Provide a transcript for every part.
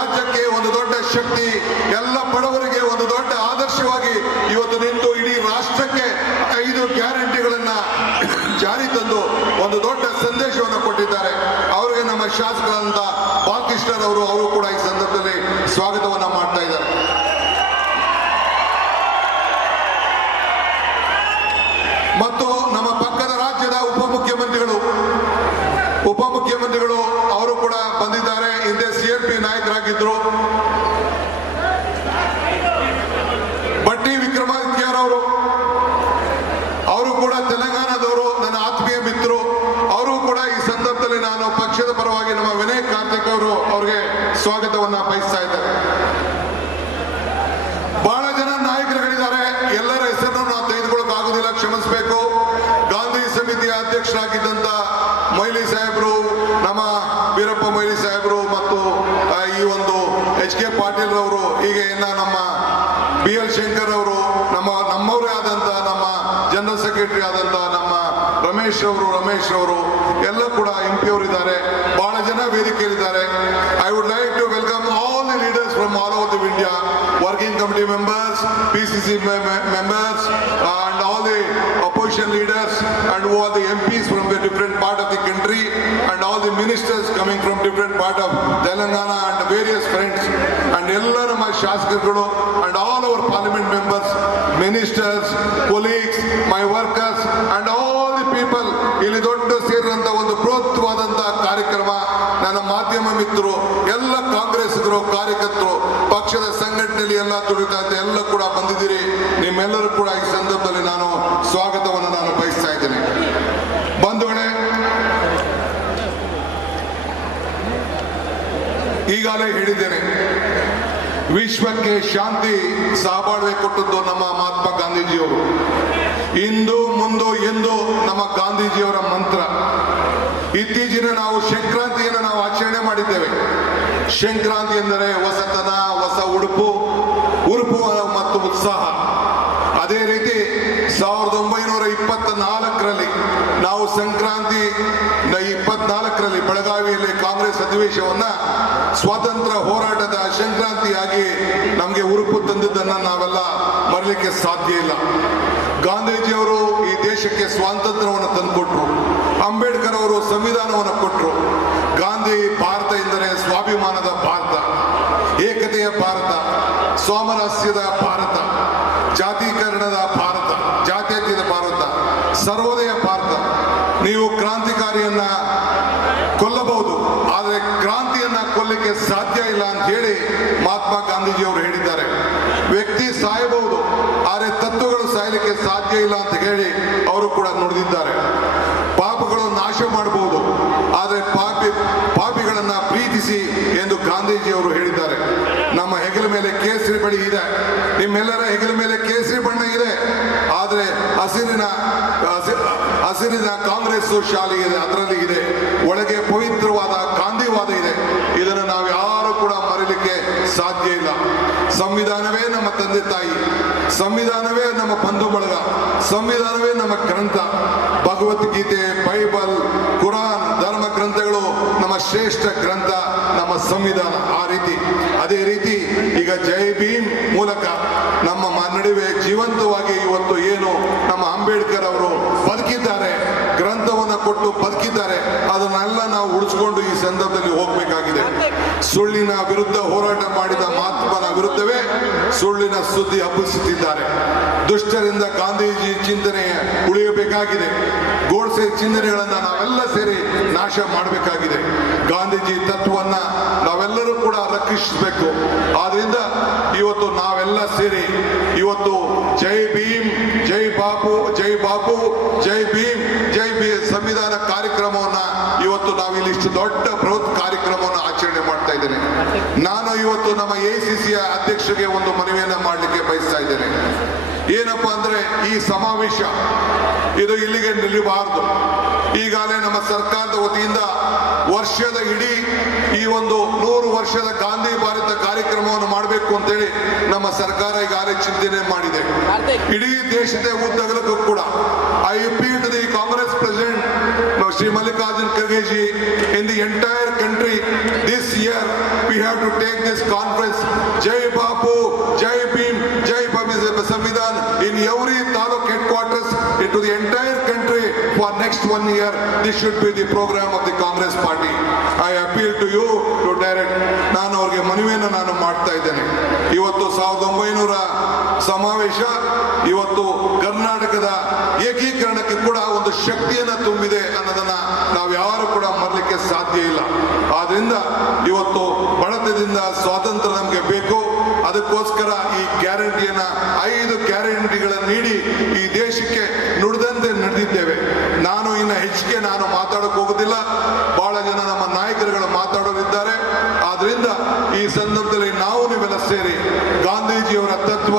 ರಾಜ್ಯಕ್ಕೆ ಒಂದು ದೊಡ್ಡ ಶಕ್ತಿ, ಎಲ್ಲ ಬಡವರಿಗೆ ಒಂದು ದೊಡ್ಡ ಆದರ್ಶವಾಗಿ ಇವತ್ತು ನಿಂತು ಇಡೀ ರಾಷ್ಟ್ರಕ್ಕೆ ಐದು ಗ್ಯಾರಂಟಿಗಳನ್ನ ಜಾರಿ ತಂದು ಒಂದು ದೊಡ್ಡ ಸಂದೇಶವನ್ನು ಕೊಟ್ಟಿದ್ದಾರೆ. ಅವರಿಗೆ ನಮ್ಮ ಶಾಸಕರಾದಂತ ಬಾಲಕೃಷ್ಣರವರು ಅವರು ಕೂಡ ಈ ಸಂದರ್ಭದಲ್ಲಿ ಸ್ವಾಗತವನ್ನ ಮಾಡ್ತಾ ಇದ್ದಾರೆ. ಮತ್ತು ನಮ್ಮ ಪಕ್ಕದ ರಾಜ್ಯದ ಉಪಮುಖ್ಯಮಂತ್ರಿಗಳು ಉಪಮುಖ್ಯಮಂತ್ರಿಗಳು, ಅವರು ಕೂಡ ಬಂದಿದ್ದಾರೆ ಹಿಂದೆ ಸಿಎಲ್ಪಿ ನಾಯಕರಾಗಿದ್ರು ಬಟ್ಟಿ ವಿಕ್ರಮಾದಿತ್ಯರವರು ಅವರು ಕೂಡ ತೆಲಂಗಾಣದವರು ನನ್ನ ಆತ್ಮೀಯ ಮಿತ್ರರು ಅವರು ಕೂಡ ಈ ಸಂದರ್ಭದಲ್ಲಿ ನಾನು ಪಕ್ಷದ ಪರವಾಗಿ ನಮ್ಮ ವಿನಯ್ ಕಾರ್ತಿಕ್ ಅವರು ಅವರಿಗೆ ಸ್ವಾಗತವನ್ನ ಬಯಸ್ತಾ ಇದ್ದಾರೆ ಬಹಳ ಜನ ನಾಯಕರುಗಳಿದ್ದಾರೆ ಎಲ್ಲರ ಹೆಸರನ್ನು ನಾವು ತೆಗೆದುಕೊಳ್ಳಕ್ ಆಗುದಿಲ್ಲ ಕ್ಷಮಿಸಬೇಕು ಗಾಂಧಿ ಸಮಿತಿಯ ಅಧ್ಯಕ್ಷರಾಗಿದ್ದಂತ ಮೊಯ್ಲಿ ಸಾಹೇಬರು ನಮ್ಮ ವೀರಪ್ಪ ಮೊಯ್ಲಿ ಸಾಹೇಬರು ಮತ್ತು ಆ, ಈ ಒಂದು ಎಚ್ ಕೆ ಪಾಟೀಲ್ ಅವರು ಹೀಗೆ ಇನ್ನ ನಮ್ಮ ಬಿ ಎಲ್ ಶಂಕರ್ ಅವರು ನಮ್ಮ ನಮ್ಮವರೇ ಆದಂತ ನಮ್ಮ ಆದಂತ ನಮ್ಮ ರಮೇಶ್ ಅವರು ರಮೇಶ್ ಅವರು ಎಲ್ಲ ಕೂಡ ಎಂ ಪಿ ಅವರು ಇದ್ದಾರೆ. ಬಹಳ ಜನ ವೇದಿಕೆಯಲ್ಲಿದ್ದಾರೆ. I would like to welcome all the leaders from all over the India working committee members, PCC C members and all the opposition leaders and and our the M MPs from the different part of the country and all the ministers coming from different part of Telangana and various friends and ಎಲ್ಲರ ನಮ್ಮ ಶಾಸಕರುಗಳು and all our parliament members, ministers, colleagues my workers and all the people ಇಲ್ಲಿ ದೊಡ್ಡ ಸೇರಿದಂತ ಒಂದು ಬೃಹತ್ವಾದಂತಹ ಕಾರ್ಯಕ್ರಮ ನನ್ನ ಮಾಧ್ಯಮ ಮಿತ್ರರು ಎಲ್ಲ ಕಾಂಗ್ರೆಸ್ಗರು ಕಾರ್ಯಕರ್ತರು ಪಕ್ಷದ ಸಂಘಟನೆಯಲ್ಲಿ ಎಲ್ಲ ದುಡಿತಾ ಇದ್ದ ಎಲ್ಲ ಕೂಡ ಬಂದಿದ್ದೀರಿ. ನಿಮ್ಮೆಲ್ಲರೂ ಕೂಡ ಈ ಸಂದರ್ಭದಲ್ಲಿ ನಾನು ಸ್ವಾಗತವನ್ನು ನಾನು ಬಯಸ್ತಾ ಇದ್ದೇನೆ. ಬಂಧುಗಳೇ ಈಗಾಗಲೇ ಹೇಳಿದ್ದೇನೆ ವಿಶ್ವಕ್ಕೆ ಶಾಂತಿ ಸಾಬಾಳ್ವೆ ಕೊಟ್ಟದ್ದು ನಮ್ಮ ಮಹಾತ್ಮ ಗಾಂಧೀಜಿಯವರು. ಇಂದು, ಮುಂದು, ಎಂದು ನಮ್ಮ ಗಾಂಧೀಜಿಯವರ ಮಂತ್ರ. ಇತ್ತೀಚಿನ ನಾವು ಸಂಕ್ರಾಂತಿಯನ್ನು ನಾವು ಆಚರಣೆ ಮಾಡಿದ್ದೇವೆ. ಸಂಕ್ರಾಂತಿ ಎಂದರೆ ಹೊಸತನ ಹೊಸ ಉಡುಪು ಉರುಪು ಮತ್ತು ಉತ್ಸಾಹ. ಅದೇ ರೀತಿ ಸಾವಿರದ ಒಂಬೈನೂರ ಇಪ್ಪತ್ತ ನಾಲ್ಕರಲ್ಲಿ ನಾವು ಸಂಕ್ರಾಂತಿ ಇಪ್ಪತ್ನಾಲ್ಕರಲ್ಲಿ ಬೆಳಗಾವಿಯಲ್ಲಿ ಕಾಂಗ್ರೆಸ್ ಅಧಿವೇಶವನ್ನ ಸ್ವಾತಂತ್ರ್ಯ ಹೋರಾಟದ ಸಂಕ್ರಾಂತಿಯಾಗಿ ನಮಗೆ ಉರುಪು ತಂದಿದ್ದನ್ನ ನಾವೆಲ್ಲ ಮರಲಿಕ್ಕೆ ಸಾಧ್ಯ ಇಲ್ಲ. ಗಾಂಧೀಜಿಯವರು ಈ ದೇಶಕ್ಕೆ ಸ್ವಾತಂತ್ರ್ಯವನ್ನು ತಂದುಕೊಟ್ರು. ಅಂಬೇಡ್ಕರ್ ಅವರು ಸಂವಿಧಾನವನ್ನು ಕೊಟ್ಟರು ಗಾಂಧಿ ಭಾರತ ಎಂದರೆ ಸ್ವಾಭಿಮಾನದ ಭಾರತ, ಏಕತೆಯ ಭಾರತ, ಸಾಮರಸ್ಯದ ಭಾರತ, ಜಾತೀಕರಣದ ಭಾರತ, ಜಾತ್ಯತೀತ ಭಾರತ, ಸರ್ವೋದಯ ಭಾರತ ನೀವು ಕ್ರಾಂತಿಕಾರಿಯನ್ನ ಕೊಲ್ಲಬಹುದು ಆದರೆ ಕ್ರಾಂತಿಯನ್ನ ಕೊಲ್ಲಿಕ್ಕೆ ಸಾಧ್ಯ ಇಲ್ಲ ಅಂತ ಹೇಳಿ ಮಹಾತ್ಮ ಗಾಂಧೀಜಿಯವರು ಹೇಳಿದ್ದಾರೆ. ವ್ಯಕ್ತಿ ಸಾಯಬಹುದು, ಆದರೆ ತತ್ವಗಳು ಸಾಯಲಿಕ್ಕೆ ಸಾಧ್ಯ ಇಲ್ಲ ಅಂತ ಹೇಳಿ ಅವರು ಕೂಡ ನುಡಿದಿದ್ದಾರೆ. ಪಾಪಗಳು ನಾಶ ಮಾಡಬಹುದು, ಆದರೆ ಪಾಪಿ, ಪಾಪಿಗಳನ್ನು ಪ್ರೀತಿಸಿ ಎಂದು ಗಾಂಧೀಜಿಯವರು ಹೇಳಿದ್ದಾರೆ. ನಮ್ಮ ಹೆಗಲ ಮೇಲೆ ಕೇಸರಿ ಬಳಿ ಇದೆ. ನಿಮ್ಮೆಲ್ಲರ ಹೆಗಲ ಮೇಲೆ ಕೇಸರಿ ಬಣ್ಣ ಇದೆ. ಆದರೆ ಹಸಿರಿನ, ಹಸಿ- ಹಸಿರಿನ ಕಾಂಗ್ರೆಸ್ ಶಾಲೆ ಅದರಲ್ಲಿ ಇದೆ. ಒಳಗೆ ಪವಿತ್ರವಾದ ಗಾಂಧಿವಾದ ಇದೆ ಇದನ್ನು ನಾವು ಯಾರು ಕೂಡ ಮರೀಲಿಕ್ಕೆ ಸಾಧ್ಯ ಇಲ್ಲ ಸಂವಿಧಾನವೇ ನಮ್ಮ ತಂದೆ ತಾಯಿ, ಸಂವಿಧಾನವೇ ನಮ್ಮ ಬಂಧು ಬಳಗ, ಸಂವಿಧಾನವೇ ನಮ್ಮ ಗ್ರಂಥ. ಭಗವದ್ಗೀತೆ ಬೈಬಲ್, ಕುರಾನ್, ಧರ್ಮ ಗ್ರಂಥಗಳು ನಮ್ಮ ಶ್ರೇಷ್ಠ ಗ್ರಂಥ, ನಮ್ಮ ಸಂವಿಧಾನ. ಆ ರೀತಿ, ಅದೇ ರೀತಿ ಈಗ ಜೈ ಭೀಮ್ ಮೂಲಕ ನಮ್ಮ ನಡುವೆ ಜೀವಂತವಾಗಿ ಇವತ್ತು ಏನು ನಮ್ಮ ಅಂಬೇಡ್ಕರ್ ಅವರು ಬದುಕಿದ್ದಾರೆ, ಗ್ರಂಥವನ್ನು ಕೊಟ್ಟು ಬದುಕಿದ್ದಾರೆ. ಅದನ್ನೆಲ್ಲ ಉಳಿಸ್ಕೊಂಡು ಈ ಸಂದರ್ಭದಲ್ಲಿ ಹೋಗಬೇಕಾಗಿದೆ. ಸುಳ್ಳಿನ ವಿರುದ್ಧ ಹೋರಾಟ ಮಾಡಿದ ಮಹಾತ್ಮನ ವಿರುದ್ಧವೇ ಸುಳ್ಳಿನ ಸುದ್ದಿ ಹಬ್ಬಿಸುತ್ತಿದ್ದಾರೆ. ದುಷ್ಟರಿಂದ ಗಾಂಧೀಜಿ ಚಿಂತನೆ ಉಳಿಯಬೇಕಾಗಿದೆ. ಗೋಡ್ಸೆ ಚಿಂತನೆಗಳನ್ನ ನಾವೆಲ್ಲ ಸೇರಿ ನಾಶ ಮಾಡಬೇಕಾಗಿದೆ. ಗಾಂಧೀಜಿ ತತ್ವವನ್ನ ನಾವೆಲ್ಲರೂ ಕೂಡ ರಕ್ಷಿಸಬೇಕು. ಆದ್ರಿಂದ ಇವತ್ತು ನಾವೆಲ್ಲ ಸೇರಿ ಇವತ್ತು ಜೈ ಭೀಮ್, ಜೈ ಬಾಪು ಜೈ ಬಾಪು, ಜೈ ಭೀಮ್ ಜೈ ಬಿ ಸಂವಿಧಾನ ಕಾರ್ಯಕ್ರಮವನ್ನ ಇವತ್ತು ನಾವು ಇಲ್ಲಿ ಇಷ್ಟು ದೊಡ್ಡ ಬೃಹತ್ ಕಾರ್ಯಕ್ರಮವನ್ನು ಆಚರಣೆ ಮಾಡ್ತಾ ಇದ್ದೇನೆ ನಾನು ಇವತ್ತು ನಮ್ಮ ಎಸಿಸಿಯ ಅಧ್ಯಕ್ಷರಿಗೆ ಒಂದು ಮನವಿಯನ್ನ ಮಾಡಲಿಕ್ಕೆ ಬಯಸ್ತಾ ಇದ್ದೇನೆ. ಏನಪ್ಪ ಅಂದ್ರೆ ಈ ಸಮಾವೇಶ ಇದು ಇಲ್ಲಿಗೆ ನಿಲ್ಲಬಾರದು. ಈಗಾಗಲೇ ನಮ್ಮ ಸರ್ಕಾರದ ವತಿಯಿಂದ ವರ್ಷದ ಇಡೀ ಈ ಒಂದು ನೂರು ವರ್ಷದ ಗಾಂಧಿ ಭಾರತ ಕಾರ್ಯಕ್ರಮವನ್ನು ಮಾಡಬೇಕು ಅಂತೇಳಿ ನಮ್ಮ ಸರ್ಕಾರ ಈಗಾಗಲೇ ಚಿಂತನೆ ಮಾಡಿದೆ. ಇಡೀ ದೇಶದ ಉದ್ದಗಲಕ್ಕೂ ಕೂಡ I feet the Congress president Shri Mallikarjun Kharge ji in the entire entire country, this year, we have to take this conference, Jai Bapu, Jai Bhim, Jai Samvidhan, in every taluk headquarters, into the entire country for next one year. This should be the program of the Congress party. I appeal to you to direct. ನಾನು ಅವ್ರಿಗೆ ಮನವಿಯನ್ನು ನಾನು ಮಾಡ್ತಾ ಇದ್ದೇನೆ ಇವತ್ತು ಸಾವಿರದ ಒಂಬೈನೂರ ಸಮಾವೇಶ ಇವತ್ತು ಕರ್ನಾಟಕದ ಏಕೀಕರಣಕ್ಕೆ ಕೂಡ ಒಂದು ಶಕ್ತಿಯನ್ನು ತುಂಬಿದೆ ಅನ್ನೋದನ್ನ ನಾವು ಯಾರು ಕೂಡ ಮರಲಿಕ್ಕೆ ಸಾಧ್ಯ ಇಲ್ಲ ಆದ್ರಿಂದ ಇವತ್ತು ಬಡತದಿಂದ ಸ್ವಾತಂತ್ರ್ಯ ನಮಗೆ ಬೇಕು ಅದಕ್ಕೋಸ್ಕರ ಈ ಗ್ಯಾರಂಟಿಯನ್ನ ಐದು ಗ್ಯಾರಂಟಿಗಳನ್ನು ನೀಡಿ ಈ ದೇಶಕ್ಕೆ ನುಡಿದಂತೆ ನಡೆದಿದ್ದೇವೆ. ನಾನು ಇನ್ನು ಹೆಚ್ಚಿಗೆ ನಾನು ಮಾತಾಡಕ್ಕೆ ಹೋಗೋದಿಲ್ಲ. ಬಹಳ ಜನ ನಮ್ಮ ನಾಯಕರುಗಳು ಮಾತಾಡೋರಿದ್ದಾರೆ. ಆದ್ರಿಂದ ಈ ಸಂದರ್ಭದಲ್ಲಿ ನಾವು ನೀವೆಲ್ಲ ಸೇರಿ ಗಾಂಧೀಜಿಯವರ ತತ್ವ,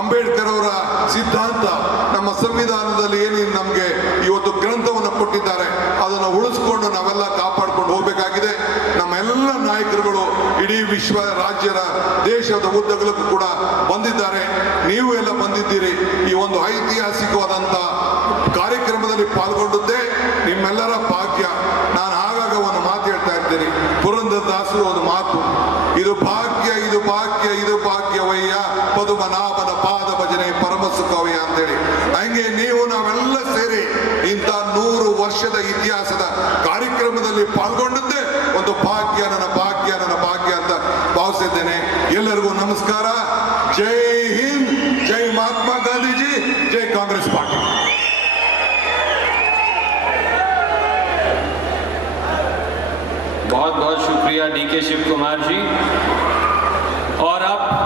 ಅಂಬೇಡ್ಕರ್ ಅವರ ಸಿದ್ಧಾಂತ, ನಮ್ಮ ಸಂವಿಧಾನದಲ್ಲಿ ಏನು ನಮಗೆ ಇವತ್ತು ಗ್ರಂಥವನ್ನು ಕೊಟ್ಟಿದ್ದಾರೆ ಅದನ್ನು ಉಳಿಸ್ಕೊಂಡು ನಾವೆಲ್ಲ ಕಾಪಾಡ್ಕೊಂಡು ಹೋಗಬೇಕಾಗಿದೆ ನಮ್ಮ ಎಲ್ಲ ನಾಯಕರುಗಳು ಇಡೀ ವಿಶ್ವ ರಾಜ್ಯದ ದೇಶದ ಉದ್ದಗಲಕ್ಕೂ ಕೂಡ ಬಂದಿದ್ದಾರೆ. ನೀವು ಎಲ್ಲ ಬಂದಿದ್ದೀರಿ. ಈ ಒಂದು ಐತಿಹಾಸಿಕವಾದಂಥ ಕಾರ್ಯಕ್ರಮದಲ್ಲಿ ಪಾಲ್ಗೊಂಡದ್ದೇ ನಿಮ್ಮೆಲ್ಲರ ಭಾಗ್ಯ. ನಾನು ಆಗಾಗ ಒಂದು ಮಾತು ಹೇಳ್ತಾ ಇರ್ತೀನಿ. ಪುರಂದರದಾಸರು ಒಂದು ಮಾತು. ಇದು ಭಾಗ್ಯ ಇದು ಭಾಗ್ಯ, ಇದು ಭಾಗ್ಯವಯ್ಯ. ಪದುಮನಾಭನ ಪಾದ ಭಜನೆ ಪರಮ ಸುಖವಯ್ಯ ಅಂತೇಳಿ. ಹಂಗೆ ನೀವು ನಾವೆಲ್ಲ ಸೇರಿ ಇಂಥ ನೂರು ವರ್ಷದ ಇತಿಹಾಸದ ಕಾರ್ಯಕ್ರಮದಲ್ಲಿ ಪಾಲ್ಗೊಂಡದ್ದೇ ಒಂದು ಭಾಗ್ಯ, ನನ್ನ बहुत डी के शिव कुमार जी। और अब